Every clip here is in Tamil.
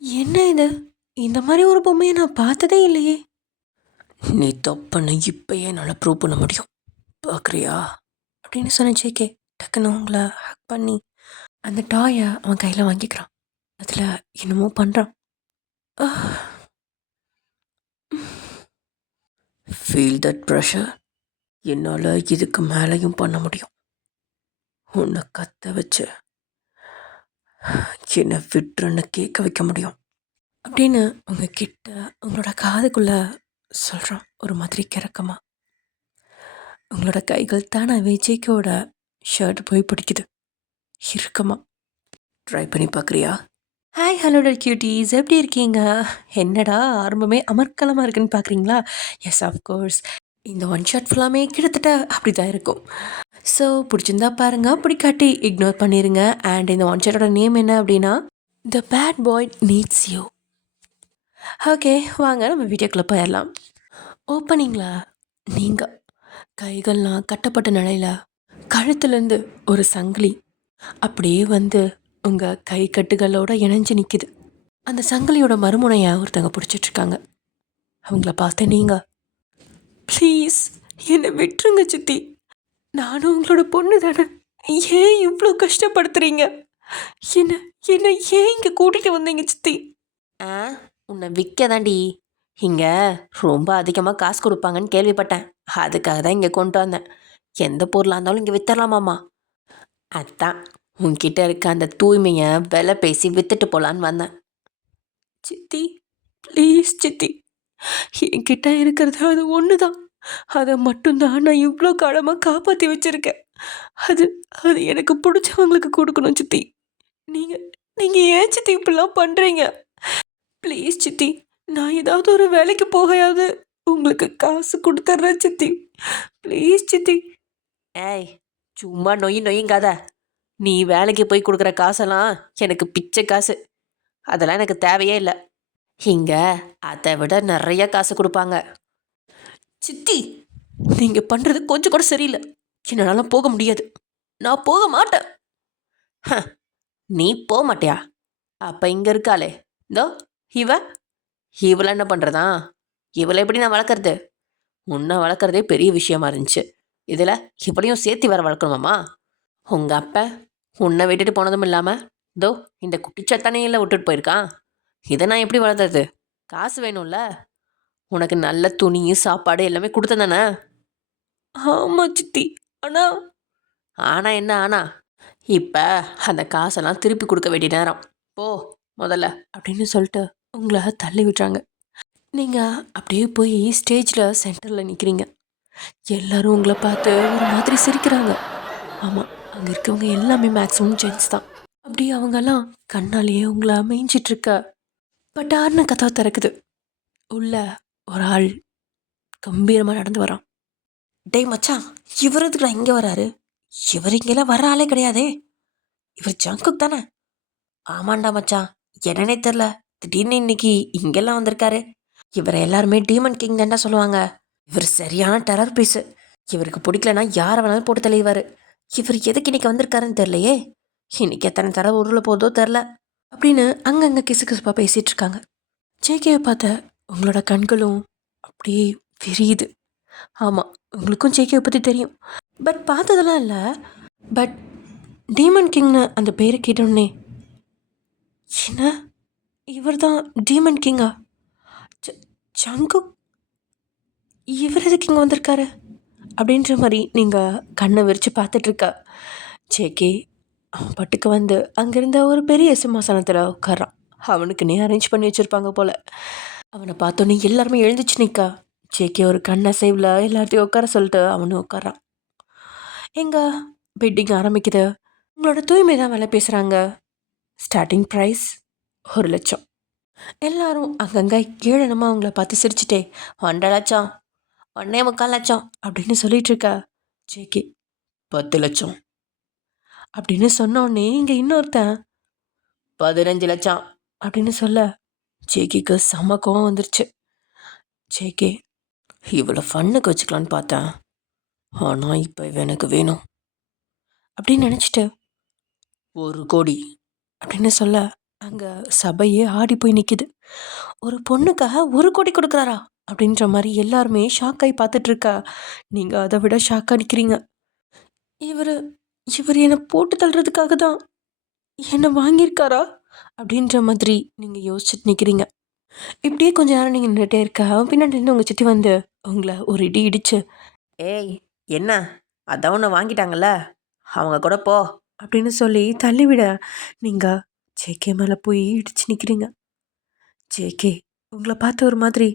என்ன இது? இந்த மாதிரி ஒரு பொம்மையை நான் பார்த்ததே இல்லையே. நீ தப்புன்னு இப்பயே என்னால் ப்ரூவ் பண்ண முடியும், பார்க்குறியா அப்படின்னு சொன்ன ஜேகே. டக்குன்னு உங்களை ஹக் பண்ணி அந்த டாயை அவன் கையில் வாங்கிக்கிறான். அதில் என்னமோ பண்ணுறான். Feel that pressure. என்னால் இதுக்கு மேலேயும் பண்ண முடியும். உன்னை கத்த வச்சு என்னை விட்டுருன்னு கேட்க வைக்க முடியும் அப்படின்னு உங்ககிட்ட உங்களோட காதுக்குள்ளே சொல்கிறான், ஒரு மாதிரி கிறக்கமாக. உங்களோட கைகள் தானாகவே ஜேகேவோட ஷர்ட் போய் பிடிக்குது இறுக்கமாக. ட்ரை பண்ணி பார்க்குறியா? ஹாய் ஹலோட கியூட்டீஸ், எப்படி இருக்கீங்க? என்னடா ஆரம்பமே அமர்க்கலமாக இருக்குன்னு பார்க்குறீங்களா? எஸ் ஆஃப்கோர்ஸ், இந்த ஒன் ஷாட் ஃபுல்லாமே கிட்டத்தட்ட அப்படி தான் இருக்கும். ஸோ பிடிச்சிருந்தா பாருங்கள், பிடிக்காட்டி இக்னோர் பண்ணிடுங்க. அண்ட் இந்த ஒன் ஷாட்டோட நேம் என்ன அப்படின்னா the bad boy needs you. Okay, வாங்க நம்ம வீடியோக்குள்ளே போயிடலாம். ஓப்பனிங்கில் நீங்கள் கைகள்லாம் கட்டப்பட்ட நிலையில் கழுத்துலேருந்து ஒரு சங்கிலி அப்படியே வந்து உங்கள் கை கட்டுகளோட இணைஞ்சு நிற்கிது. அந்த சங்கிலியோட மறுமுனையை ஒருத்தங்க பிடிச்சிட்ருக்காங்க. அவங்கள பார்த்து நீங்கள், ப்ளீஸ் என்னை விட்டுருங்க சித்தி, நானும் உங்களோட பொண்ணு தானே, ஏன் இவ்வளோ கஷ்டப்படுத்துறீங்க? என்ன என்ன ஏன் இங்கே கூட்டிகிட்டு வந்தீங்க சித்தி? உன்னை விற்க தாண்டி, இங்கே ரொம்ப அதிகமாக காசு கொடுப்பாங்கன்னு கேள்விப்பட்டேன், அதுக்காக தான் இங்கே கொண்டு வந்தேன். எந்த பொருளாக இருந்தாலும் இங்கே வித்தரலாமாம்மா. அதான் உன்கிட்ட இருக்க அந்த தூய்மையை விலை பேசி வித்துட்டு போகலான்னு வந்தேன். சித்தி ப்ளீஸ் சித்தி, என்கிட்ட இருக்கிறது அது ஒன்று தான், அதை மட்டும்தான் நான் இவ்வளோ காலமாக காப்பாற்றி வச்சுருக்கேன். அது அது எனக்கு பிடிச்சவங்களுக்கு கொடுக்கணும் சித்தி. நீங்கள் நீங்கள் ஏன் சித்தி இப்படிலாம் பண்ணுறீங்க? ப்ளீஸ் சித்தி, நான் ஏதாவது ஒரு வேலைக்கு போகையாவது உங்களுக்கு காசு கொடுத்துட்றேன் சித்தி, ப்ளீஸ் சித்தி. ஏய் சும்மா நொய்யுங்காத. நீ வேலைக்கு போய் கொடுக்குற காசெல்லாம் எனக்கு பிச்சை காசு, அதெல்லாம் எனக்கு தேவையே இல்லை. இங்கே அதை விட நிறைய காசு கொடுப்பாங்க. சித்தி, நீங்கள் பண்ணுறது கொஞ்சம் கூட சரியில்லை. என்னால் போக முடியாது, நான் போக மாட்டேன். நீ போக மாட்டியா? அப்போ இங்கே இருக்காளே இதோ இவளை என்ன பண்ணுறதா? இவளை எப்படி நான் வளர்க்குறது? உன்னை வளர்க்குறதே பெரிய விஷயமா இருந்துச்சு, இதில் இவளையும் சேர்த்து வர வளர்க்கணுமாம்மா? உங்கள் அப்பா உன்னை விட்டுட்டு போனதும் இல்லாமல் இதோ இந்த குட்டிச்சத்தனையில் விட்டுட்டு போயிருக்கான். இதை நான் எப்படி வளர்த்துறது? காசு வேணும்ல, உனக்கு நல்ல துணி சாப்பாடு எல்லாமே கொடுத்தேன் தானே? ஆமாம் சித்தி. ஆனால் என்ன ஆனால் இப்போ அந்த காசெல்லாம் திருப்பி கொடுக்க வேண்டிய நேரம், போ முதல்ல அப்படின்னு சொல்லிட்டு உங்களை தள்ளி விட்டுறாங்க. நீங்கள் அப்படியே போய் ஸ்டேஜில் சென்டரில் நிற்கிறீங்க. எல்லோரும் உங்களை பார்த்து ஒரு மாதிரி சிரிக்கிறாங்க. ஆமாம், அங்கே இருக்கவங்க எல்லாமே மேக்ஸிமம் ஜென்ஸ் தான். அப்படியே அவங்கெல்லாம் கண்ணாலேயே உங்களை மேய்ஞ்சிட்ருக்க பட்டார்னு கதவை திறக்குது. உள்ள ஒரு ஆள் கம்பீரமாக நடந்து வரான். டேய் மச்சான், இவர் எதுக்குடா இங்கே வராரு? இவர் இங்கெல்லாம் வர ஆளே கிடையாதே, இவர் ஜங்குக் தானே? ஆமாண்டா மச்சான், என்னன்னே தெரில, திடீர்னு இன்னைக்கு இங்கெல்லாம் வந்திருக்காரு. இவரை எல்லாருமே டீமன் கிங் தான்டா சொல்லுவாங்க. இவர் சரியான டெரர் பீஸு. இவருக்கு பிடிக்கலன்னா யாரை வேணாலும் போட்டு தெளிவார். இவர் எதுக்கு இன்னைக்கு வந்திருக்காருன்னு தெரிலையே, இன்னைக்கு எத்தனை தடவை உருளை போதோ தெரில அப்படின்னு அங்கங்கே கிசுகிசுப்பாக பேசிகிட்டு இருக்காங்க. ஜேகேவை பார்த்த உங்களோட கண்களும் அப்படியே விரியுது. ஆமாம், உங்களுக்கும் ஜேகேவை பற்றி தெரியும், பட் பார்த்ததெல்லாம் இல்லை. பட் டீமன் கிங்னு அந்த பேரை கேட்டோன்னே, என்ன இவர் தான் டீமன் கிங்கா? ஜங்குக் இவர் எதுக்கு இங்கே வந்திருக்காரு அப்படின்ற மாதிரி நீங்கள் கண்ணை விரித்து பார்த்துட்ருக்க ஜேகே அவன் பட்டுக்கு வந்து அங்கேருந்த ஒரு பெரிய சிம்மாசனத்தில் உட்காரான். அவனுக்குன்னே அரேஞ்ச் பண்ணி வச்சுருப்பாங்க போல். அவனை பார்த்தோன்னே எல்லாருமே எழுந்துச்சு நிற்கா. ஜேகே ஒரு கண்ணசைவில் எல்லாத்தையும் உட்கார சொல்லிட்டு அவனும் உட்காரான். எங்கள் பெட்டிங் ஆரம்பிக்குது. உங்களோட தூய்மை தான் வேலை பேசுகிறாங்க. Starting price 1,00,000. எல்லாரும் அங்கங்கே கீழனமாக அவங்கள பார்த்து சிரிச்சுட்டே 1.5 லட்சம், 1.25 லட்சம் அப்படின்னு சொல்லிட்டு இருக்கா. ஜேகே 10 லட்சம் அப்படின்னு சொன்னோடனே இங்கே இன்னொருத்தன் 15 லட்சம் அப்படின்னு சொல்ல ஜேகேக்கு செம்ம கோவம் வந்துருச்சு. ஜேகே, இவ்வளோ ஃபன்னுக்கு வச்சுக்கலான்னு பார்த்தேன், ஆனால் இப்போ எனக்கு வேணும் அப்படின்னு நினச்சிட்டு 1 கோடி அப்படின்னு சொல்ல அங்கே சபையே ஆடி போய் நிற்கிது. ஒரு பொண்ணுக்காக 1 கோடி கொடுக்குறாரா அப்படின்ற மாதிரி எல்லாருமே ஷாக் ஆகி பார்த்துட்டு இருக்கா. நீங்கள் அதை விட ஷாக்காக நிற்கிறீங்க. இவர் இவர் என்னை போட்டு தள்ளுறதுக்காக தான் என்னை வாங்கியிருக்காரா அப்படின்ற மாதிரி நீங்கள் யோசிச்சுட்டு நிற்கிறீங்க. இப்படியே கொஞ்ச நேரம் நீங்கள் நின்றுட்டே இருக்க பின்னாடி இருந்து உங்கள் சித்தி வந்து உங்களை ஒரு இடி இடிச்சு, ஏய் என்ன அதான் ஒன்று வாங்கிட்டாங்கல்ல அவங்க கூட போ அப்படின்னு சொல்லி தள்ளிவிட நீங்கள் ஜேகே மேலே போய் இடிச்சு நிற்கிறீங்க. ஜேகே உங்களை பார்த்து ஒரு மாதிரி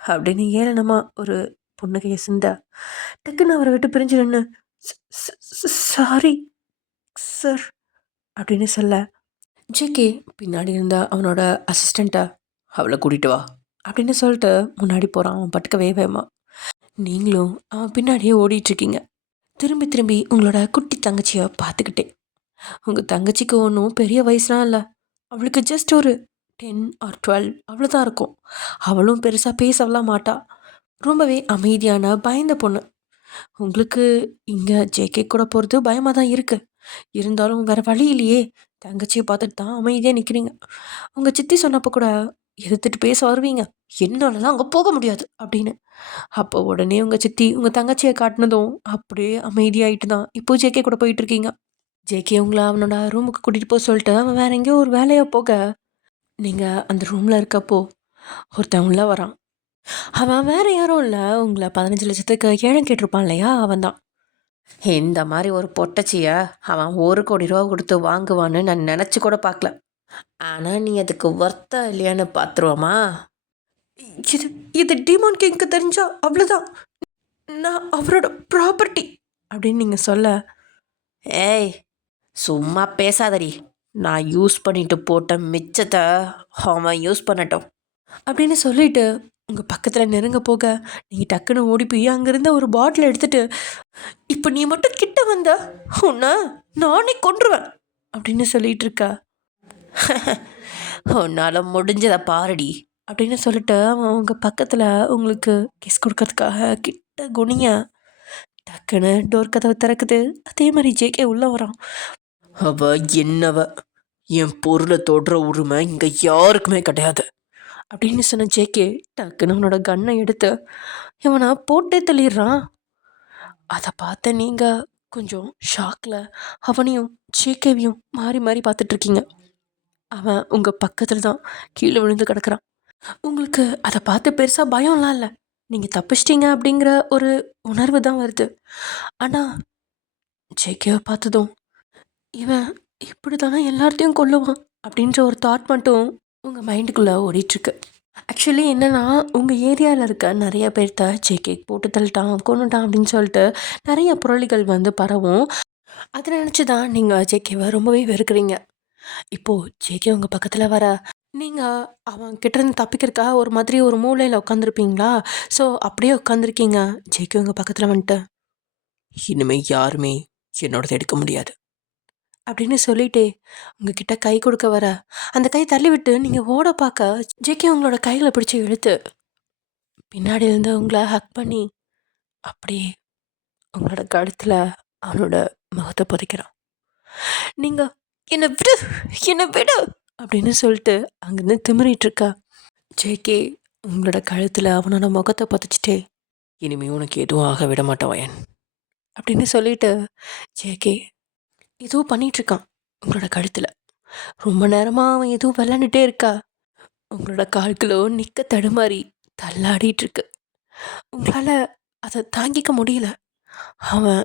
அப்படின்னு ஏளனமா ஒரு புன்னகையை சிந்த டக்குன்னு அவரை விட்டு பிரிஞ்சு நின்று சாரி சார் அப்படின்னு சொல்ல ஜேகே பின்னாடி இருந்தா அவனோட அசிஸ்டண்ட்டை அவளை கூட்டிகிட்டு வா அப்படின்னு சொல்லிட்டு முன்னாடி போகிறான். அவன் பட்டுக்க வேகமா நீங்களும் அவன் பின்னாடியே ஓடிட்டுருக்கீங்க. திரும்பி திரும்பி உங்களோட குட்டி தங்கச்சியை பார்த்துக்கிட்டே. உங்கள் தங்கச்சிக்கு ஒன்றும் பெரிய வயசுலாம் இல்லை, அவளுக்கு ஜஸ்ட் ஒரு 10 or 12 அவ்வளோதான் இருக்கும். அவளும் பெருசாக பேசலாம் மாட்டா, ரொம்பவே அமைதியான பயந்த பொண்ணு. உங்களுக்கு இங்கே ஜேகே கூட போகிறது பயமாக தான் இருக்குது. இருந்தாலும் வேறு வழி இல்லையே, தங்கச்சியை பார்த்துட்டு தான் அமைதியாக நிற்கிறீங்க. உங்கள் சித்தி சொன்னப்போ கூட எதிர்த்துட்டு பேச வருவீங்க, என்னாலலாம் அங்கே போக முடியாது அப்படின்னு. அப்போ உடனே உங்கள் சித்தி உங்கள் தங்கச்சியை காட்டினதும் அப்படியே அமைதியாகிட்டு தான் இப்போ ஜேகே கூட போயிட்டுருக்கீங்க. ஜேகே உங்களை அவனோட ரூமுக்கு கூட்டிகிட்டு போக சொல்லிட்டு அவன் வேற எங்கேயோ ஒரு வேலையாக போக நீங்கள் அந்த ரூமில் இருக்கப்போ ஒருத்தன் உள்ள வரான். அவன் வேற யாரும் இல்லை, உங்களை 15 லட்சத்துக்கு ஏழம் கேட்டிருப்பான் இல்லையா, அவன் தான். இந்த மாதிரி ஒரு பொட்டச்சியை அவன் 1 கோடி ரூபா கொடுத்து வாங்குவான்னு நான் நினச்சி கூட பார்க்கல. ஆனால் நீ அதுக்கு ஒர்த்தா இல்லையான்னு பார்த்துருவோமா? இது இது டிமான் கிங்க்கு தெரிஞ்சா அவ்வளோதான், நான் அவரோட ப்ராப்பர்ட்டி அப்படின்னு நீங்கள் சொல்ல, ஏய் சும்மா பேசாதடி, நான் யூஸ் பண்ணிட்டு போட்ட மிச்சத்தை அவன் யூஸ் பண்ணட்டும் அப்படின்னு சொல்லிட்டு உங்கள் பக்கத்தில் நெருங்க போக நீங்கள் டக்குன்னு ஓடி போய் அங்கேருந்து ஒரு பாட்டில் எடுத்துட்டு, இப்போ நீ மட்டும் கிட்ட வந்த உன்னை நானே கொன்றுவேன் அப்படின்னு சொல்லிட்டு இருக்கா. உன்னால் முடிஞ்சதை பாருடி அப்படின்னு சொல்லிட்டு அவன் உங்கள் பக்கத்தில் உங்களுக்கு கிஸ் கொடுக்கறதுக்காக கிட்ட குனிய டக்குன்னு டோர் கதவை திறக்குது. அதே மாதிரி ஜேகே உள்ளே வரான். அவ என்னவ என் பொருளை தொடுற உரிமை இங்கே யாருக்குமே கிடையாது அப்படின்னு சொன்ன ஜேகே டக்குன்னு அவனோட கன்னை எடுத்து இவனை போட்டே தள்ளிடுறான். அதை பார்த்த நீங்கள் கொஞ்சம் ஷாக்கில் அவனையும் ஜேகேவையும் மாறி மாறி பார்த்துட்ருக்கீங்க. அவன் உங்கள் பக்கத்தில் தான் கீழே விழுந்து கிடக்குறான். உங்களுக்கு அதை பார்த்து பெருசாக பயம்லாம் இல்லை, நீங்கள் தப்பிச்சிட்டிங்க அப்படிங்கிற ஒரு உணர்வு தான் வருது. ஆனால் ஜேகேவை பார்த்ததும் இவன் இப்படி தானே எல்லார்த்தையும் கொல்லுவான் அப்படின்ற ஒரு தாட் மட்டும் உங்கள் மைண்டுக்குள்ளே ஓடிட்டுருக்கு. ஆக்சுவலி என்னென்னா, உங்கள் ஏரியாவில் இருக்க நிறைய பேர்த்த ஜேகே போட்டு தள்ளிட்டான் கொண்டுட்டான் அப்படின்னு சொல்லிட்டு நிறைய புரளிகள் வந்து பரவும். அதை நினச்சி தான் நீங்கள் ஜேகேவை ரொம்பவே வெறுக்கிறீங்க. இப்போது ஜேகே உங்கள் பக்கத்தில் வர நீங்கள் அவன் கிட்டேருந்து தப்பிக்கிறதுக்காக ஒரு மாதிரி ஒரு மூலையில் உட்காந்துருப்பீங்களா, ஸோ அப்படியே உட்காந்துருக்கீங்க. ஜேகே உங்கள் பக்கத்தில் வந்துட்டு, இனிமேல் யாருமே என்னோடது எடுக்க முடியாது அப்படின்னு சொல்லிட்டே உங்ககிட்ட கை கொடுக்க வர அந்த கை தள்ளி விட்டு நீங்கள் ஓட பார்க்க ஜேகே உங்களோட கைகளை பிடிச்சி இழுத்து பின்னாடியிலேருந்து உங்களை ஹக் பண்ணி அப்படியே உங்களோட கழுத்தில் அவனோட முகத்தை புதைக்கிறான். நீங்கள் என்னை விடு என்னை விடு அப்படின்னு சொல்லிட்டு அங்கேருந்து திமிரிட்டு இருக்கா. ஜேகே உங்களோட கழுத்தில் அவனோட முகத்தை புதைச்சிட்டே, இனிமே உனக்கு எதுவும் ஆக விட மாட்டான் வயன் அப்படின்னு சொல்லிட்டு ஜேகே ஏதோ பண்ணிகிட்ருக்கான் உங்களோட கழுத்தில். ரொம்ப நேரமாக அவன் எதுவும் விளாண்டுட்டே இருக்கா. உங்களோட கால்களோ நிற்க தடுமாறி தள்ளாடிட்டுருக்கு. உங்களால் அதை தாங்கிக்க முடியல. அவன்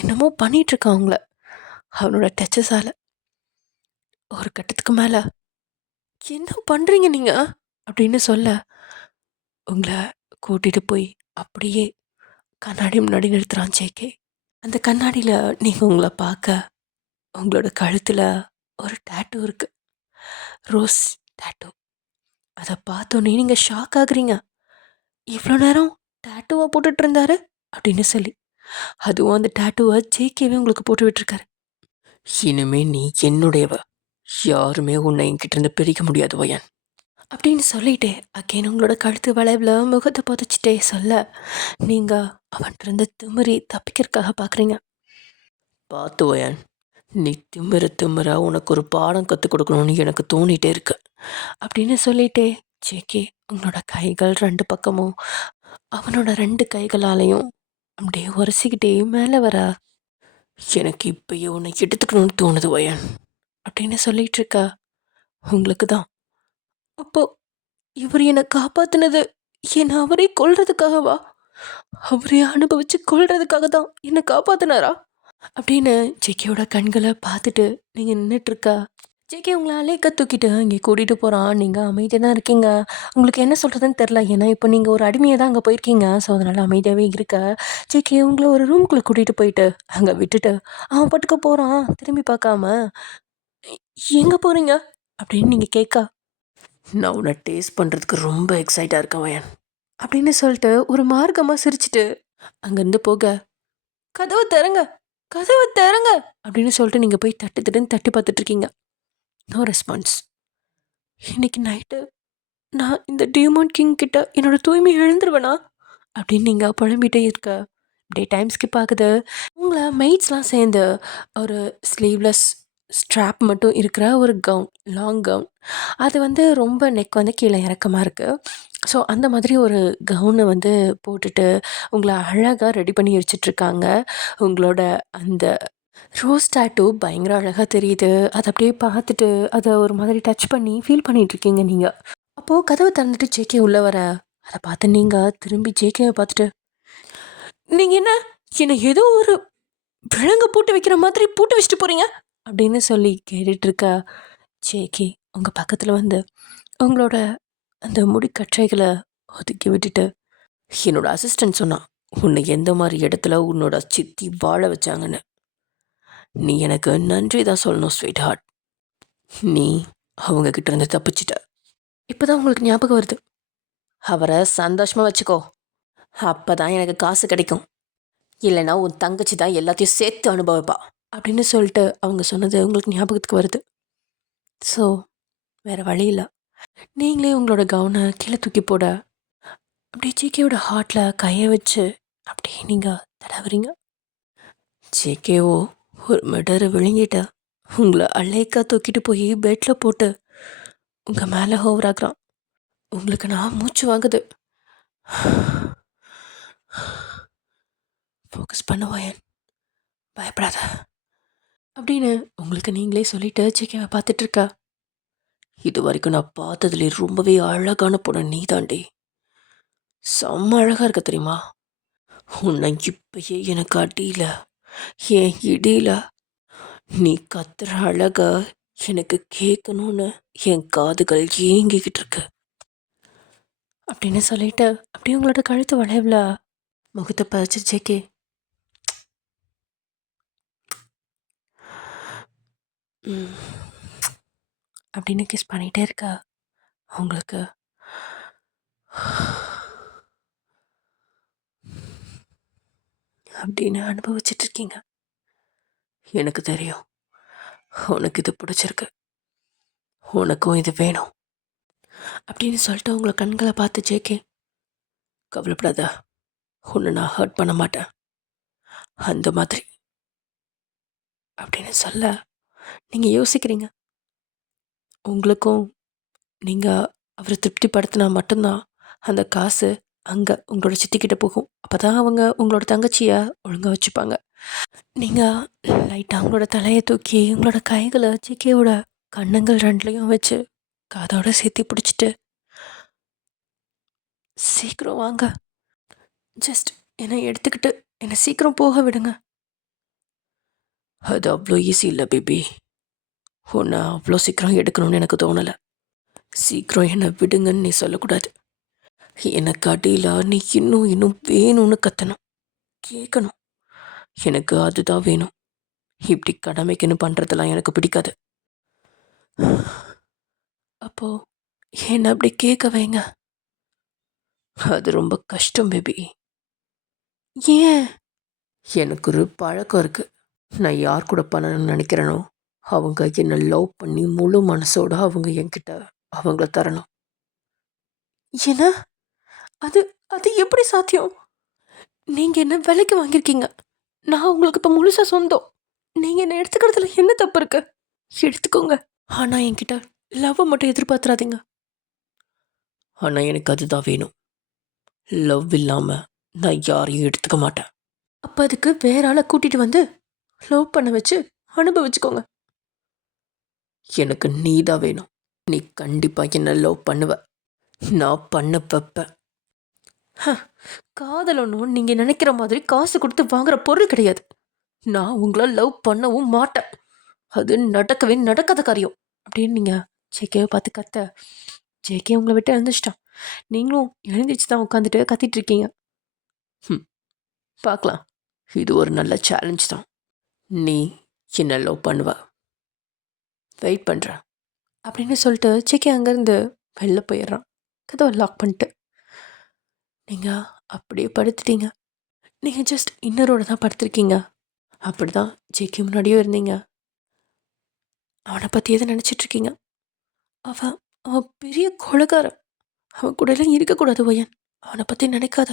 என்னமோ பண்ணிகிட்ருக்கான் உங்களை அவனோட டச்சஸால். ஒரு கட்டத்துக்கு மேலே என்ன பண்ணுறீங்க நீங்கள் அப்படின்னு சொல்ல உங்களை கூட்டிகிட்டு போய் அப்படியே கண்ணாடி முன்னாடி நிறுத்துகிறான் ஜேகே. அந்த கண்ணாடியில் நீங்கள் உங்களை பார்க்க உங்களோட கழுத்தில் ஒரு டேட்டூ இருக்குது, ரோஸ் டேட்டூ. அதை பார்த்தோன்னே நீங்கள் ஷாக் ஆகுறீங்க. இவ்வளோ நேரம் டேட்டூவாக போட்டுட்டு இருந்தாரு அப்படின்னு சொல்லி. அதுவும் அந்த டேட்டூவை ஜேகேவே உங்களுக்கு போட்டு விட்டுருக்காரு. இனிமே நீ என்னுடையவ, யாருமே உன்னை என்கிட்ட இருந்து பிரிக்க முடியாது வயன் அப்படின்னு சொல்லிட்டே அகேன் உங்களோட கழுத்து வளைவில் முகத்தை புதைச்சிட்டே சொல்ல நீங்கள் அவன்கிட்ட திமிரி தப்பிக்கிறதுக்காக பார்க்குறீங்க. பார்த்து வயன், நீ திமிர திமிரா உனக்கு ஒரு பாடம் கற்றுக் கொடுக்கணும்னு எனக்கு தோணிட்டே இருக்கு அப்படின்னு சொல்லிட்டே ஜேகே உங்களோட கைகள் 2 பக்கமும் அவனோட 2 கைகளாலையும் அப்படியே உரசிக்கிட்டே மேலே வர எனக்கு இப்பயே உன்னை எடுத்துக்கணும்னு தோணுது வயன் அப்படின்னு சொல்லிட்டு இருக்கா. உங்களுக்கு தான் அப்போ இவர் என்னை காப்பாத்துனது என்னை அவரே கொல்றதுக்காகவா? அவரே அனுபவிச்சு கொல்றதுக்காக தான் என்னை காப்பாத்தினாரா அப்படின்னு ஜேகேயோட கண்களை பார்த்துட்டு நீங்கள் நின்றுட்டுருக்கா. ஜேகே உங்களை அலேக்க தூக்கிட்டு இங்கே கூட்டிகிட்டு போகிறான். நீங்கள் அமைதியாக தான் இருக்கீங்க. உங்களுக்கு என்ன சொல்கிறதுன்னு தெரில. ஏன்னா இப்போ நீங்கள் ஒரு அடிமையாக தான் அங்கே போயிருக்கீங்க. ஸோ அதனால் அமைதியாகவே இருக்க. ஜேகே உங்களை ஒரு ரூம்குள்ளே கூட்டிகிட்டு போயிட்டு அங்கே விட்டுட்டு அவன் பாட்டுக்கு போகிறான். திரும்பி பார்க்காம எங்கே போகிறீங்க அப்படின்னு நீங்கள் கேட்க, நான் உன்னை டேஸ்ட் பண்ணுறதுக்கு ரொம்ப எக்ஸைட்டாக இருக்கேன் வயன் அப்படின்னு சொல்லிட்டு ஒரு மார்க்கமாக சிரிச்சிட்டு அங்கேருந்து போக, கதவை திறங்க கதவை திறங்க அப்படின்னு சொல்லிட்டு நீங்கள் போய் தட்டு தட்டுன்னு தட்டி பார்த்துட்ருக்கீங்க. No response. இன்னைக்கு நைட்டு நான் இந்த டியூமோன் கிங் கிட்ட என்னோட தூய்மை இழந்துருவேனா அப்படின்னு நீங்கள் புலம்பிகிட்டே இருக்க. அப்படியே டைம் ஸ்கிப் ஆகுது. உங்களை மெய்ட்ஸ்லாம் சேர்ந்து ஒரு ஸ்லீவ்லெஸ் ஸ்ட்ராப் மட்டும் இருக்கிற ஒரு கவுன், லாங் கவுன், அது வந்து ரொம்ப நெக் வந்து கீழே இறக்கமாக இருக்குது. ஸோ அந்த மாதிரி ஒரு கவுனை வந்து போட்டுட்டு உங்களை அழகாக ரெடி பண்ணி வச்சிட்ருக்காங்க. உங்களோட அந்த ரோஸ் டாட்டூ பயங்கர அழகாக தெரியுது. அதை அப்படியே பார்த்துட்டு அதை ஒரு மாதிரி டச் பண்ணி ஃபீல் பண்ணிகிட்ருக்கீங்க நீங்கள். அப்போது கதவை திறந்துட்டு ஜேகே உள்ளே வர, அதை பார்த்து நீங்கள் திரும்பி ஜேகேவை பார்த்துட்டு, நீங்கள் என்னை ஏதோ ஒரு விலங்கு பூட்டு வைக்கிற மாதிரி பூட்டு வச்சுட்டு போகிறீங்க அப்படின்னு சொல்லி கேட்டுட்ருக்க. ஜேகே உங்கள் பக்கத்தில் வந்து உங்களோட அந்த முடிக்கற்றைகளை ஒதுக்கி விட்டுட்டு, என்னோட அசிஸ்டன்ட் சொன்னான் உன்னை எந்த மாதிரி இடத்துல உன்னோட சித்தி வாழ வச்சாங்கன்னு. நீ எனக்கு நன்றி தான் சொல்லணும் ஸ்வீட் ஹார்ட். நீ அவங்க கிட்ட இருந்து தப்பிச்சிட்ட. இப்போ தான் உங்களுக்கு ஞாபகம் வருது. அவரை சந்தோஷமாக வச்சுக்கோ, அப்போ தான் எனக்கு காசு கிடைக்கும். இல்லைன்னா உன் தங்கச்சி தான் எல்லாத்தையும் சேர்த்து அனுபவிப்பா அப்படின்னு சொல்லிட்டு அவங்க சொன்னது உங்களுக்கு ஞாபகத்துக்கு வருது. ஸோ வேறு வழி இல்லை. நீங்களே உங்களோட கவுனை கீழே தூக்கி போட அப்படியே ஜேகேவோட ஹார்ட்டில் கையை வச்சு அப்படியே நீங்கள் தடவுறீங்க. ஜேகேவோ ஒரு மெடரை விழுங்கிட்ட உங்களை அலைக்கா தூக்கிட்டு போய் பெட்டில் போட்டு உங்கள் மேலே ஹோவராகிறான். உங்களுக்கு நான் மூச்சு வாங்குது. ஃபோக்கஸ் பண்ண வயன், பயப்படாத அப்படின்னு உங்களுக்கு நீங்களே சொல்லிட்டு ஜேகேவை பார்த்துட்ருக்கா. இது வரைக்கும் நான் பார்த்ததுலே ரொம்பவே அழகான பொண்ணு நீ தாண்டி. செம்ம அழகாக இருக்க தெரியுமா? உன்னை இப்பயே எனக்கு அடியில என் இடியில நீ கத்துற அழக எனக்கு கேட்கணும்னு என் காதுகள் ஏங்கிக்கிட்டு இருக்கு அப்படின்னு சொல்லிட்டு அப்படியே உங்களோட கழுத்து வளைவுல முகத்தை பதிச்சு ஜேகே அப்படின்னு கிஸ் பண்ணிகிட்டே இருக்கா. உங்களுக்கு அப்படின்னு அனுபவிச்சுட்டு இருக்கீங்க. எனக்கு தெரியும் உனக்கு இது பிடிச்சிருக்கு, உனக்கும் இது வேணும் அப்படின்னு சொல்லிட்டு உங்களை கண்களை பார்த்து ஜேகே, கவலைப்படாத, உன்னை நான் ஹர்ட் பண்ண மாட்டேன் அந்த மாதிரி அப்படின்னு சொல்ல நீங்கள் யோசிக்கிறீங்க. உங்களுக்கும் நீங்கள் அவரை திருப்திப்படுத்தினா மட்டும்தான் அந்த காசு அங்கே உங்களோட சித்திக்கிட்ட போகும். அப்போ தான் அவங்க உங்களோட தங்கச்சியை ஒழுங்காக வச்சுப்பாங்க. நீங்கள் லைட்டாக அவங்களோட தலையை தூக்கி உங்களோட கைகளை ஜேகேவோட கண்ணங்கள் 2லையும் வச்சு காதோட சேர்த்து பிடிச்சிட்டு, சீக்கிரம் வாங்க, ஜஸ்ட் என்னை எடுத்துக்கிட்டு என்னை சீக்கிரம் போக விடுங்க. அது அவ்வளோ ஈஸி இல்லை பேபி. உன்னை அவ்வளோ சீக்கிரம் எடுக்கணும்னு எனக்கு தோணலை. சீக்கிரம் என்னை விடுங்கன்னு நீ சொல்லக்கூடாது. எனக்கு அடியில் நீ இன்னும் இன்னும் வேணும்னு கத்தணும், கேட்கணும். எனக்கு அதுதான் வேணும். இப்படி கடமைக்குன்னு பண்ணுறதெல்லாம் எனக்கு பிடிக்காது. அப்போ என்னை அப்படி கேட்க வைங்க. அது ரொம்ப கஷ்டம் பேபி. ஏன்? எனக்கு ஒரு பழக்கம் இருக்குது. நான் யார் கூட பண்ணணும்னு நினைக்கிறேனோ அவங்க என்னை லவ் பண்ணி முழு மனசோட அவங்க என்கிட்ட அவங்கள தரணும். ஏன்னா அது அது எப்படி சாத்தியம்? நீங்கள் என்ன விலைக்கு வாங்கியிருக்கீங்க, நான் உங்களுக்கு இப்போ முழுசாக சொந்தம். நீங்கள் என்ன எடுத்துக்கிறதுல என்ன தப்பு இருக்கு? எடுத்துக்கோங்க. ஆனால் என்கிட்ட லவ்வை மட்டும் எதிர்பார்த்துறாதீங்க. ஆனால் எனக்கு அதுதான் வேணும். லவ் இல்லாமல் நான் யாரையும் எடுத்துக்க மாட்டேன். அப்போ அதுக்கு வேற ஆளை கூட்டிட்டு வந்து லவ் பண்ண வச்சு அனுபவிச்சுக்கோங்க. எனக்கு நீ தான் வேணும். நீ கண்டிப்பாக என்ன லவ் பண்ணுவ. நான் பண்ண வைப்பேன். காதல் ஒன்றும் நீங்கள் நினைக்கிற மாதிரி காசு கொடுத்து வாங்குற பொருள் கிடையாது. நான் உங்களை லவ் பண்ணவும் மாட்டேன். அது நடக்கவே நடக்காத காரியம் அப்படின்னு நீங்கள் ஜேகேவை பார்த்து கத்த, ஜேகே உங்களை விட்டு எழுந்துச்சிட்டான். நீங்களும் எழுந்திரிச்சு தான் உட்காந்துட்டு கத்திட்டு இருக்கீங்க. பார்க்கலாம். இது ஒரு நல்ல சேலஞ்ச் தான். நீ என்ன லவ் பண்ணுவ, வெயிட் பண்ணுற அப்படின்னு சொல்லிட்டு ஜேகே அங்கேருந்து வெளில போயிடுறான், கதவை லாக் பண்ணிட்டு. நீங்கள் அப்படியே படுத்துட்டீங்க. நீங்கள் ஜஸ்ட் இன்னரோட தான் படுத்திருக்கீங்க. அப்படி தான் ஜேகே முன்னாடியும் இருந்தீங்க. அவனை பற்றி எதை நினச்சிட்ருக்கீங்க? அவன் அவன் பெரிய கொலைகாரன். அவன் கூட எல்லாம் இருக்கக்கூடாது ஒயன். அவனை பற்றி நினைக்காத.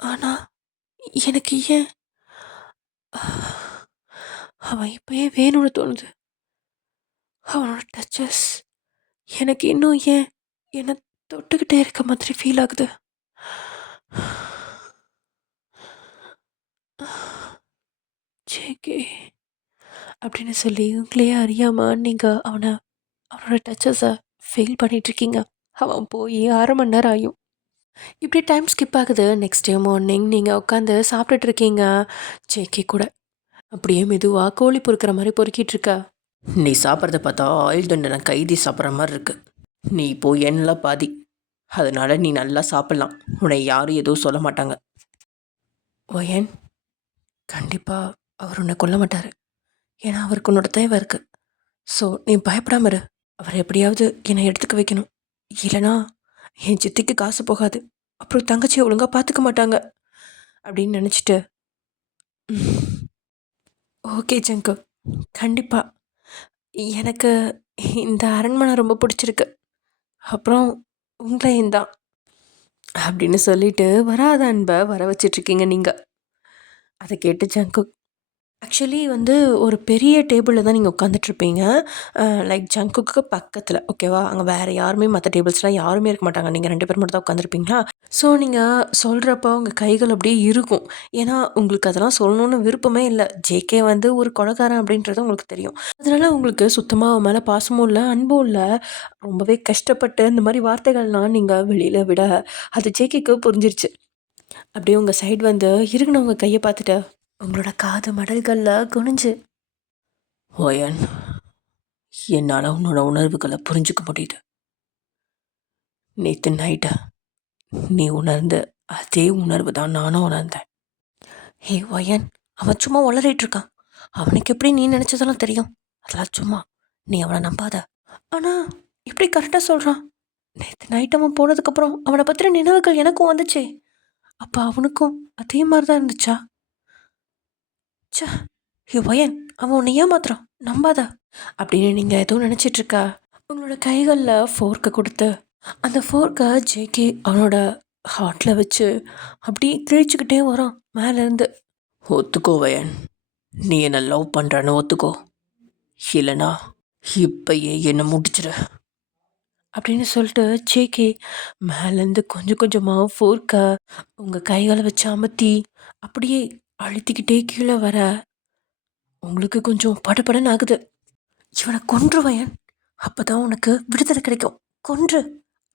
ஆனால் எனக்கு ஏன் அவன் இப்போயே வேணும்னு தோணுது. அவனோட டச்சஸ் எனக்கு இன்னும் ஏன் என்னை தொட்டுக்கிட்டே இருக்க மாதிரி ஃபீல் ஆகுது. ஜேகே அப்படின்னு சொல்லி உங்களையே அறியாமல் நீங்கள் அவனோட டச்சஸை ஃபீல் பண்ணிகிட்ருக்கீங்க. அவன் போய் 1/2 மணி நேரம் ஆகும். இப்படி டைம் ஸ்கிப் ஆகுது. நெக்ஸ்ட் டே மார்னிங் நீங்கள் உட்காந்து சாப்பிட்டுட்ருக்கீங்க ஜேகே கூட. அப்படியே மெதுவாக கோழி பொறுக்கிற மாதிரி பொறுக்கிட்டு இருக்க. நீ சாப்பிட்றத பார்த்தா ஆயுள் தண்டனை கைதி சாப்பிட்ற மாதிரி இருக்கு. நீ இப்போ எண்ணெலாம் பாதி, அதனால நீ நல்லா சாப்பிட்லாம். உன்னை யாரும் எதுவும் சொல்ல மாட்டாங்க. ஒயன் கண்டிப்பாக அவர் உன்னை கொல்ல மாட்டார். ஏன்னா அவருக்கு உன்னோட தேவை இருக்குது. ஸோ நீ பயப்படாம இரு. அவர் எப்படியாவது என்னை எடுத்துக்க வைக்கணும். இல்லைனா என் சித்திக்கு காசு போகாது. அப்புறம் தங்கச்சியை ஒழுங்காக பார்த்துக்க மாட்டாங்க அப்படின்னு நினச்சிட்டு, ஓகே ஜங்கு, கண்டிப்பாக எனக்கு இந்த அரண்மனை ரொம்ப பிடிச்சிருக்கு. அப்புறம் உங்களையும் தான் அப்படின்னு சொல்லிட்டு வராத அன்பை வர வச்சிட்ருக்கீங்க நீங்கள். அதை கேட்டு ஜங்கு ஆக்சுவலி ஒரு பெரிய டேபிளில் தான் நீங்கள் உட்காந்துட்ருப்பீங்க. லைக் ஜங்குக்கு பக்கத்தில், ஓகேவா? அங்கே வேறு யாருமே, மற்ற டேபிள்ஸ்லாம் யாருமே இருக்க மாட்டாங்க. நீங்கள் 2 பேர் மட்டும் தான் உட்காந்துருப்பீங்களா? ஸோ நீங்கள் சொல்கிறப்போ உங்கள் கைகள் அப்படியே இருக்கும். ஏன்னா உங்களுக்கு அதெல்லாம் சொல்லணுன்னு விருப்பமே இல்லை. ஜேகே ஒரு கொலைகாரன் அப்படின்றது உங்களுக்கு தெரியும். அதனால உங்களுக்கு சுத்தமாக அவன் மேலே பாசமும் இல்லை, அன்பும் இல்லை. ரொம்பவே கஷ்டப்பட்டு இந்த மாதிரி வார்த்தைகள்லாம் நீங்கள் வெளியில் விட அது ஜேகேக்கு புரிஞ்சிருச்சு. அப்படியே உங்கள் சைடு இருக்குன்னு உங்கள் கையை பார்த்துட்டு உங்களோட காது மடல்களில் குனிஞ்சு, ஓயன், என்னால் உன்னோட உணர்வுகளை புரிஞ்சுக்க முடியுது. நேற்று நைட்டு நீ உணர்ந்த அதே உணர்வு தான் நானும் உணர்ந்தேன். ஹே ஒயன், அவன் சும்மா உளறிட்டு இருக்கான். அவனுக்கு எப்படி நீ நினச்சதெல்லாம் தெரியும்? அதெல்லாம் சும்மா, நீ அவனை நம்பாத. ஆனால் எப்படி கரெக்டாக சொல்கிறான்? நேற்று நைட் அவன் போனதுக்கப்புறம் அவனை பற்றின நினைவுகள் எனக்கும் வந்துச்சே. அப்போ அவனுக்கும் அதே மாதிரி தான் இருந்துச்சா? சே, ஹே ஒயன், அவன் உன்னை ஏமாத்துறான், நம்பாத அப்படின்னு நீங்கள் எதுவும் நினச்சிட்ருக்கா? உங்களோட கைகளில் ஃபோர்க்கை கொடுத்து அந்த ஃபோர்க்கை ஜேகே அவனோட ஹார்ட்டில் வச்சு அப்படியே கிழிச்சுக்கிட்டே வரான் மேலேருந்து. ஒத்துக்கோ வயன், நீ என்னை லவ் பண்ணுறன்னு ஒத்துக்கோ. இல்லைனா இப்பயே என்னை முடிச்சிடு அப்படின்னு சொல்லிட்டு ஜேகே மேலேருந்து கொஞ்சம் கொஞ்சமாக ஃபோர்க்கை உங்கள் கைகளை வச்சு அமர்த்தி அப்படியே அழுத்திக்கிட்டே கீழே வர உங்களுக்கு கொஞ்சம் படபடன்னு ஆகுது. இவனை கொன்று வயன், அப்போ தான் உனக்கு விடுதலை கிடைக்கும், கொன்று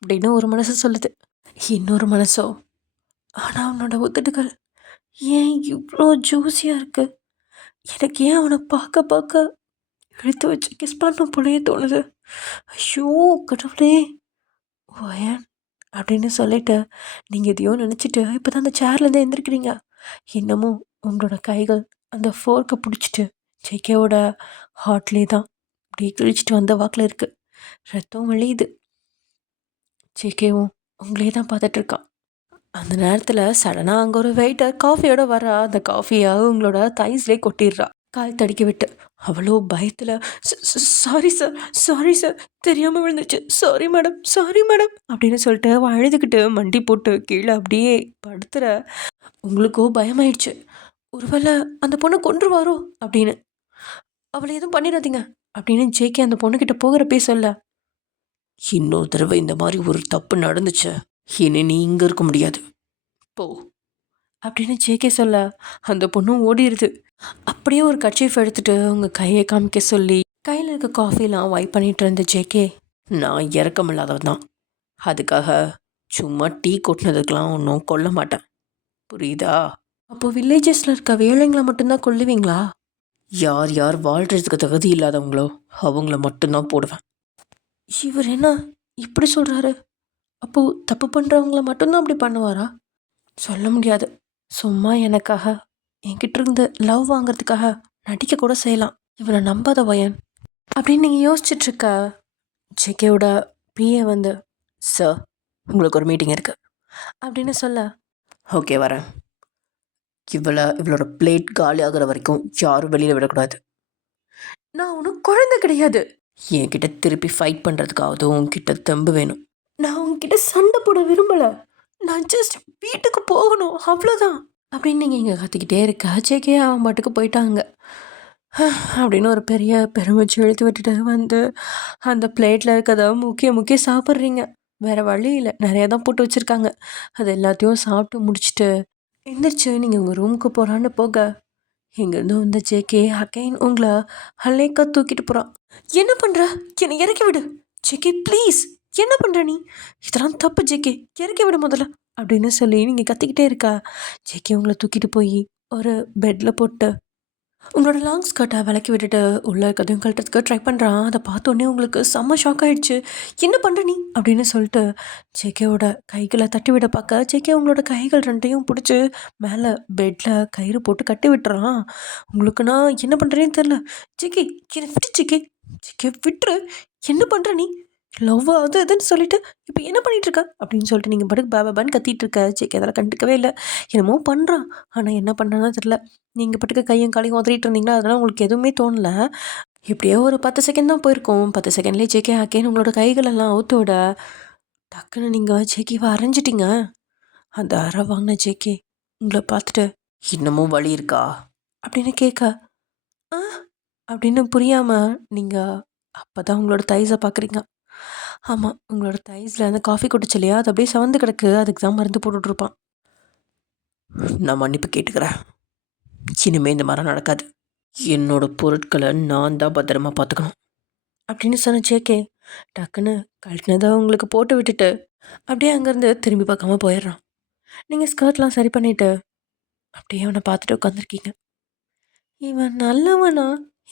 அப்படின்னு ஒரு மனசு சொல்லுது. இன்னொரு மனசோ, ஆனால் அவனோட உதடுகள் ஏன் இவ்வளோ ஜூஸியாக இருக்கு? எனக்கு ஏன் அவனை பார்க்க பார்க்க இழுத்து வச்சு கிஸ் பண்ண போலயே தோணுது. ஐயோ கடவுளே வயன் அப்படின்னு சொல்லிட்டு நீங்கள் எதையோ நினச்சிட்டு இப்போ தான் அந்த சேர்லேருந்து எழுந்திருக்கிறீங்க. இன்னமும் உங்களோட கைகள் அந்த ஃபோர்க்கை பிடிச்சிட்டு ஜேகேவோட ஹார்ட்லேயே தான் அப்படியே கிழிச்சிட்டு வந்த வாக்கில் இருக்குது. ரத்தம் வழியுது. ஜேகேவும் உங்களே தான் பார்த்துட்ருக்கான். அந்த நேரத்தில் சடனாக அங்கே ஒரு வெயிட்டர் காஃபியோட வரா. அந்த காஃபியை உங்களோட தைஸ்லேயே கொட்டிடுறா, கால் தடிக்க விட்டு. அவ்வளோ பயத்தில், சாரி சார், சாரி சார், தெரியாமல் விழுந்துச்சு, சாரி மேடம், சாரி மேடம் அப்படின்னு சொல்லிட்டு அவள் அழுதுகிட்டு மண்டி போட்டு கீழே அப்படியே படுத்துற. உங்களுக்கோ பயமாயிடுச்சு. ஒருவேளை அந்த பொண்ணை கொன்றுவாரோ அப்படின்னு. அவளை எதுவும் பண்ணிடாதீங்க அப்படின்னு ஜேகே அந்த பொண்ணுக்கிட்ட போகிறப்பே சொல்ல, இன்னொரு தடவை இந்த மாதிரி ஒரு தப்பு நடந்துச்சு, இனி நீ இங்கே இருக்க முடியாது, போ அப்படின்னு ஜேகே சொல்ல அந்த பொண்ணும் ஓடிடுது. அப்படியே ஒரு கர்ச்சீஃப் எடுத்துட்டு உங்கள் கையை காமிக்க சொல்லி கையில் இருக்க காஃபிலாம் வைப் பண்ணிட்டு இருந்த ஜேகே, நான் இறக்கமில்லாதவன் தான், அதுக்காக சும்மா டீ கொட்டினதுக்கெலாம் ஒன்றும் கொல்ல மாட்டேன், புரியுதா? அப்போ வில்லேஜஸில் இருக்க வேலைங்களை மட்டும்தான் கொல்லுவீங்களா? யார் யார் வாழ்கிறதுக்கு தகுதி இல்லாதவங்களோ அவங்கள மட்டும்தான் போடுவேன். இவர் என்ன இப்படி சொல்கிறாரு? அப்போது தப்பு பண்ணுறவங்கள மட்டும்தான் அப்படி பண்ணுவாரா? சொல்ல முடியாது. சும்மா எனக்காக என்கிட்ட இருந்து லவ் வாங்கிறதுக்காக நடிக்க கூட செய்யலாம். இவனை நம்பாத வயன் அப்படின்னு நீங்கள் யோசிச்சுட்ருக்க ஜேகேவோட பிஏ வந்து, சார் உங்களுக்கு ஒரு மீட்டிங் இருக்குது அப்படின்னு சொல்ல, ஓகே வரேன். இவளோட பிளேட் காலி ஆகிற வரைக்கும் யாரும் வெளியில் விடக்கூடாது. நான் ஒன்றும் குழந்தை கிடையாது. என்கிட்ட திருப்பி ஃபைட் பண்ணுறதுக்காவது உங்ககிட்ட தெம்பு வேணும். நான் உங்ககிட்ட சண்டை போட விரும்பலை. நான் ஜஸ்ட் வீட்டுக்கு போகணும், அவ்வளோதான் அப்படின்னு நீங்கள் இங்கே கற்றுக்கிட்டே இருக்க ஜேகே அவன் பாட்டுக்கு போயிட்டாங்க. அப்படின்னு ஒரு பெரிய பெருமிச்சு இழுத்து விட்டுட்டு வந்து அந்த பிளேட்டில் இருக்கிறத முக்கிய சாப்பிட்றீங்க. வேறு வழி இல்லை, நிறையா தான் போட்டு வச்சுருக்காங்க. அது எல்லாத்தையும் சாப்பிட்டு முடிச்சுட்டு எந்திரிச்சு நீங்கள் உங்கள் ரூமுக்கு போகிறான்னு போக, இங்கேருந்து வந்த ஜேகே அகைன் உங்களை ஹல்லேக்கா தூக்கிட்டு போகிறான். என்ன பண்ணுற? என்னை இறக்கி விடு ஜேகே ப்ளீஸ். என்ன பண்ணுற நீ? இதெல்லாம் தப்பு ஜேகே, இறக்கி விடு முதல்ல அப்படின்னு சொல்லி நீங்கள் கத்திக்கிட்டே இருக்கா. ஜேகே உங்களை தூக்கிட்டு போய் ஒரு பெட்டில் போட்டு உங்களோட லாங் ஸ்கர்ட்டை விளக்கி விட்டுட்டு உள்ளே கதையும் கழட்டுறதுக்கு ட்ரை பண்ணுறான். அதை பார்த்தோன்னே உங்களுக்கு செம்ம ஷாக் ஆகிடுச்சு. என்ன பண்ணுற நீ அப்படின்னு சொல்லிட்டு ஜேகேவோட கைகளை தட்டி விட பார்க்க ஜேகே உங்களோட கைகள் ரெண்டையும் பிடிச்சி மேலே பெட்டில் கயிறு போட்டு கட்டி விட்டுறான். உங்களுக்கு நான் என்ன பண்ணுறேன்னு தெரில. ஜேகே என்னை விட்டு ஜேகே, ஜேகே விட்டுரு. என்ன பண்ணுற நீ? லவ் அது அதுன்னு சொல்லிட்டு இப்போ என்ன பண்ணிகிட்ருக்க அப்படின்னு சொல்லிட்டு நீங்கள் பாட்டுக்கு பாபான்னு கத்திட்டு இருக்க. ஜேகே அதெல்லாம் கண்டுக்கவே இல்லை. என்னமோ பண்ணுறான், ஆனால் என்ன பண்ணுறான்னு தெரில. நீங்கள் பாட்டுக்கு கையும் காலையும் உதறிட்டு இருந்தீங்களா, அதெல்லாம் உங்களுக்கு எதுவுமே தோணலை. இப்படியே ஒரு 10 செகண்ட் தான் போயிருக்கோம். 10 செகண்ட்லேயே ஜேகே அகேன் உங்களோட கைகளெல்லாம் அவுத்து விட டக்குன்னு நீங்கள் ஜேகேவை அரைஞ்சிட்டிங்க. அந்த அரை வாங்கின ஜேகே உங்களை பார்த்துட்டு, இன்னமும் வலி இருக்கா அப்படின்னு கேட்க, ஆ அப்படின்னு புரியாமல் நீங்கள் அப்போ தான் உங்களோட தைஸை பார்க்குறீங்க. ஆமாம், உங்களோட தைஸில் அந்த காஃபி குடிச்சு இல்லையா, அது அப்படியே செவந்து கிடக்கு. அதுக்கு தான் மருந்து போட்டுட்ருப்பான். நான் மன்னிப்பு கேட்டுக்கிறேன். இனிமேல் இந்த மாதிரி நடக்காது. என்னோட பொருட்களை நான் தான் பத்திரமா பார்த்துக்கணும் அப்படின்னு சொன்ன ஜேகே டக்குன்னு கழட்டினதை உங்களுக்கு போட்டு விட்டுட்டு அப்படியே அங்கேருந்து திரும்பி பார்க்காம போயிடுறான். நீங்கள் ஸ்கர்ட்லாம் சரி பண்ணிவிட்டு அப்படியே அவனை பார்த்துட்டு உட்காந்துருக்கீங்க. இவன் நல்லவனா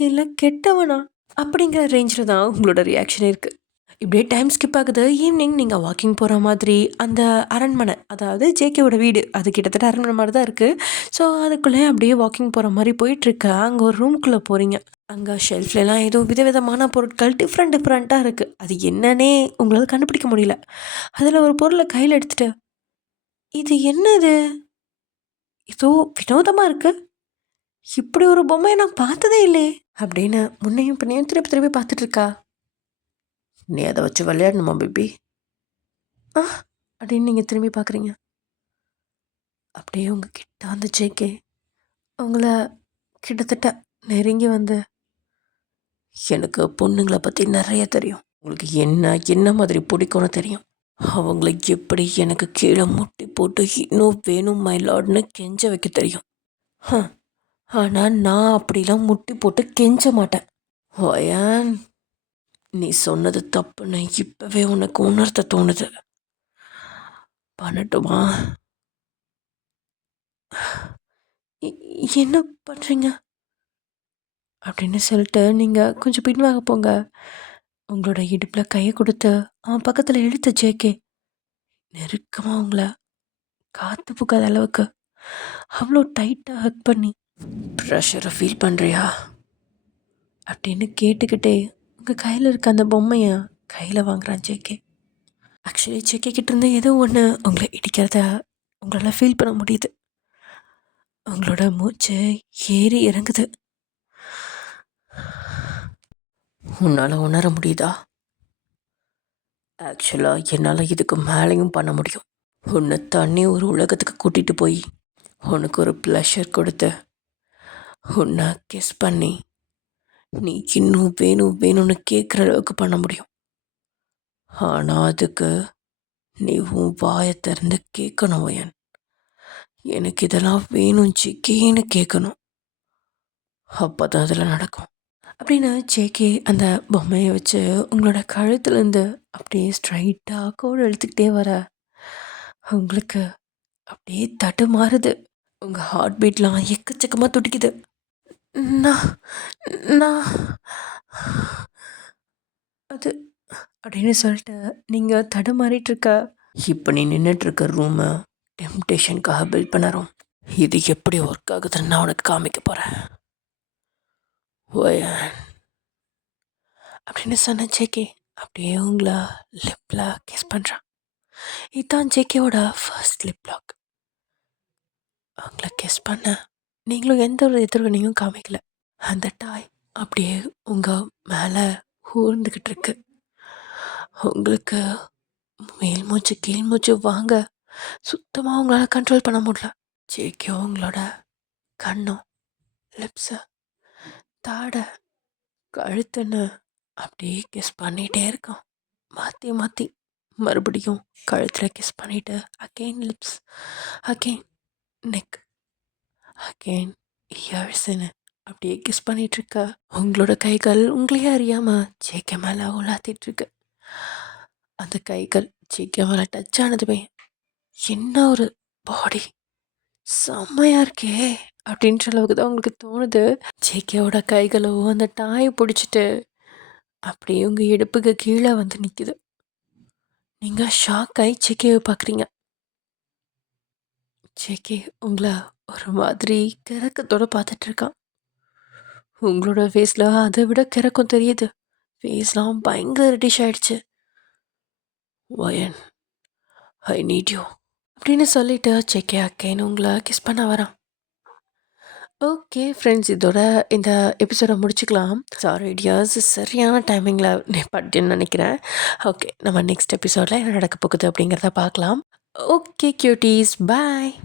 இல்லை கெட்டவனா அப்படிங்கிற ரேஞ்சில் தான் உங்களோட ரியாக்ஷன் இருக்குது. இப்படியே டைம் ஸ்கிப் ஆகுது. ஈவினிங் நீங்கள் வாக்கிங் போகிற மாதிரி அந்த அரண்மனை, அதாவது ஜேகேவோட வீடு, அது கிட்டத்தட்ட அரண்மனை மாதிரி தான் இருக்குது. ஸோ அதுக்குள்ளே அப்படியே வாக்கிங் போகிற மாதிரி போயிட்டுருக்கு. அங்கே ஒரு ரூம்குள்ளே போகிறீங்க. அங்கே ஷெல்ஃப்லாம் ஏதோ விதவிதமான பொருட்கள் டிஃப்ரெண்ட்டாக இருக்குது. அது என்னன்னே உங்களால் கண்டுபிடிக்க முடியல. அதில் ஒரு பொருளை கையில் எடுத்துகிட்டு, இது என்னது? ஏதோ வினோதமாக இருக்குது, இப்படி ஒரு பொம்மையை நான் பார்த்ததே இல்லையே அப்படின்னு முன்னையும் பின்னையும் திருப்பி திருப்பி பார்த்துட்ருக்கா. நீ அதை வச்சு விளையாடணுமா பேபி? ஆ அப்படின்னு நீங்கள் திரும்பி பார்க்குறீங்க. அப்படியே உங்கள் கிட்ட வந்து ஜேகே உங்களை கிட்டத்தட்ட நெருங்கி வந்து, எனக்கு பொண்ணுங்களை பற்றி நிறைய தெரியும், உங்களுக்கு என்ன மாதிரி பிடிக்கும்னு தெரியும், அவங்கள எப்படி எனக்கு கீழே முட்டி போட்டு இன்னும் வேணும் மை லார்ட்னு கெஞ்ச வைக்க தெரியும். ஆனால் நான் அப்படிலாம் முட்டி போட்டு கெஞ்ச மாட்டேன். ஓயான், நீ சொன்னது தப்புன்னு இப்போவே உனக்கு உணர்த்த தோணுது. பண்ணட்டுமா? என்ன பண்ணுறீங்க அப்படின்னு சொல்லிட்டு நீங்கள் கொஞ்சம் பின்வாங்க போங்க. உங்களோட இடுப்பில் கையை கொடுத்து அவன் பக்கத்தில் இழுத்த ஜேகே நெருக்கமாக உங்களை காற்று புக்காத அளவுக்கு அவ்வளோ டைட்டாக ஹக் பண்ணி, ப்ரெஷரை ஃபீல் பண்ணுறியா அப்படின்னு கேட்டுக்கிட்டே உங்கள் கையில் இருக்க அந்த பொம்மையை கையில் வாங்குறான் ஜேகே. ஆக்சுவலி ஜேகே கிட்டேருந்து ஏதோ ஒன்று உங்களை இடிக்கிறத உங்களால் ஃபீல் பண்ண முடியுது. உங்களோட மூச்சு ஏறி இறங்குது. உன்னால் உணர முடியுதா? ஆக்சுவலாக என்னால் இதுக்கு மேலேயும் பண்ண முடியும். உன்னை தண்ணி ஒரு உலகத்துக்கு கூட்டிகிட்டு போய் உனக்கு ஒரு ப்ளஷர் கொடுத்து உன்னை கிஸ் பண்ணி நீ இன்னும் வேணும் வேணும்னு கேட்குற அளவுக்கு பண்ண முடியும். ஆனால் அதுக்கு நீ உன் வாயை திறந்து கேட்கணும் வயன். எனக்கு இதெல்லாம் வேணும் ஜேகேன்னு கேட்கணும். அப்போ தான் அதில் நடக்கும் அப்படின்னு ஜேகே அந்த பொம்மையை வச்சு உங்களோட கழுத்துலேருந்து அப்படியே ஸ்ட்ரைட்டாக கோடு எழுத்துக்கிட்டே வர உங்களுக்கு அப்படியே தடுமாறுது. உங்கள் ஹார்ட் பீட்லாம் எக்கச்சக்கமாக துடிக்குது. நான் நான் அது அப்படின்னு சொல்லிட்டு நீங்கள் தடுமாறிட்டு இருக்க இப்போ நீ நின்றுட்டு இருக்க ரூமை டெம்டேஷனுக்காக பில்ட் பண்ணறோம். இது எப்படி ஒர்க் ஆகுதுன்னு நான் உனக்கு காமிக்க போகிறேன் வயன் அப்படின்னு சொன்ன ஜேகே அப்படியே உங்களை லிப்பில் கிஸ் பண்ணுறான். இதுதான் ஜேகேவோட ஃபர்ஸ்ட் லிப் லாக். அவங்கள கிஸ் பண்ண நீங்களும் எந்த ஒரு எதிர்வினையும் காமிக்கல. அந்த டாய் அப்படியே உங்கள் மேலே ஊர்ந்துக்கிட்டு இருக்கு. உங்களுக்கு மேல் மூச்சு கீழ் மூச்சு வாங்க சுத்தமாக உங்களால் கண்ட்ரோல் பண்ண முடியல. ஜேகே உங்களோட கண்ணும் லிப்ஸை தாடை கழுத்துன்னு அப்படியே கிஸ் பண்ணிகிட்டே இருக்கான். மாற்றி மாற்றி மறுபடியும் கழுத்தில் கிஸ் பண்ணிவிட்டு again lips, again neck, again இயர்ஸ்ன்னு அப்படியே கிஸ் பண்ணிகிட்ருக்க உங்களோட கைகள் உங்களையே அறியாமல் ஜேகே மேலே உலாத்திட்டுருக்கு. அந்த கைகள் ஜேகே மேலே டச் ஆனதுமே என்ன ஒரு பாடி செம்மையாக இருக்கே அப்படின்ற அளவுக்கு தான் உங்களுக்கு தோணுது. ஜேகேவோட கைகளோ அந்த டாயை பிடிச்சிட்டு அப்படியே உங்கள் இடுப்புக்கு கீழே வந்து நிற்குது. நீங்கள் ஷாக் ஆகி ஜேகேவை பார்க்குறீங்க. ஜேகே உங்களை ஒரு மாதிரி கிறக்கத்தோடு பார்த்துட்ருக்கான். உங்களோட ஃபேஸில் அதை விட கிறக்கம் தெரியுது. ஃபேஸ்லாம் பயங்கர ரெடிஷ் ஆகிடுச்சு. வயன் ஐ நீட் யூ அப்படின்னு சொல்லிட்டு ஜேகே அக்கேன்னு உங்களை கிஸ் பண்ண வரான். ஓகே ஃப்ரெண்ட்ஸ், இதோட இந்த எபிசோடை முடிச்சுக்கலாம். சாரி டியர்ஸ், சரியான டைமிங்கில் நிப்பாட்டின்னு நினைக்கிறேன். ஓகே, நம்ம நெக்ஸ்ட் எபிசோடில் என்ன நடக்க போகுது அப்படிங்கிறத பார்க்கலாம். ஓகே கியூட்டீஸ், பாய்.